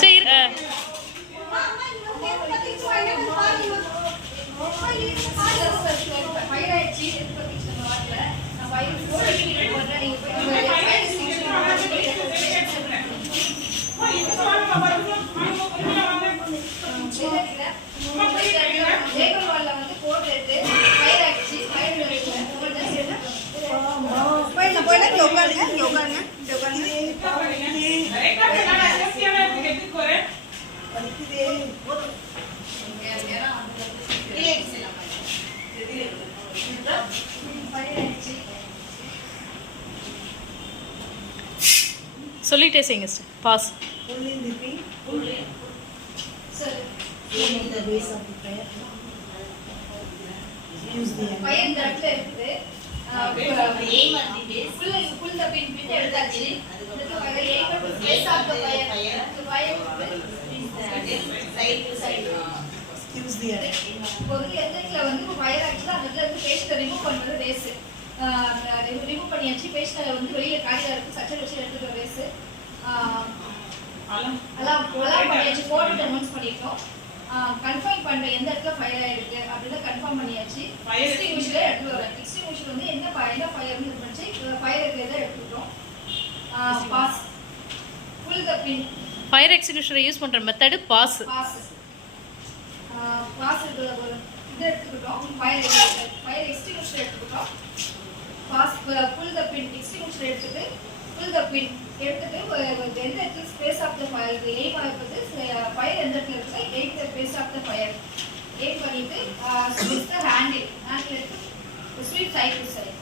சரி சொல்லிட்டே செய்யுங்க சார். பாஸ். ரிமூவ் பண்ணியாச்சு. பேஸ்ட் வந்து வெளியே காலியாக இருக்கு. சச்சல் வச்சு எடுத்துக்கிற ரேஸ் அலாம் பண்ணியாச்சு. 4 டெர்மினல்ஸ் பண்ணிட்டோம். கன்ஃபார்ம் பண்ணுற எந்த இடத்துல ஃபயர் ஆயிருக்கு அப்படின்னு கன்ஃபார்ம் பண்ணியாச்சு. எக்ஸ்டிங்விஷரே எடுத்து வரேன். எக்ஸ்டிங்விஷர் வந்து என்ன ஃபயர்னு இது பண்ணிச்சு. ஃபயர் இருக்கிறத எடுத்துக்கிட்டோம். Pass. Pull the pin. Fire எக்ஸ்டிங்விஷரை யூஸ் பண்ணுற மெத்தடு பாஸ். பாஸ் இது எடுத்துக்கிட்டோம். ஃபயர் எக்ஸ்டிங்விஷர் எடுத்துக்கிட்டோம். Pass pull the pin. Extinguisher எடுத்துட்டு ஃபுல் த பின் எடுத்துட்டு எந்த இடத்துல space of the fire aim ஆகுது. ஃபயர் எந்த இடத்துல இருக்கு aim the space of the fire aim பண்ணிட்டு ஸ்விட்ச் த ஹேண்டில் எடுத்து ஸ்வீப் சைட் டு சைட்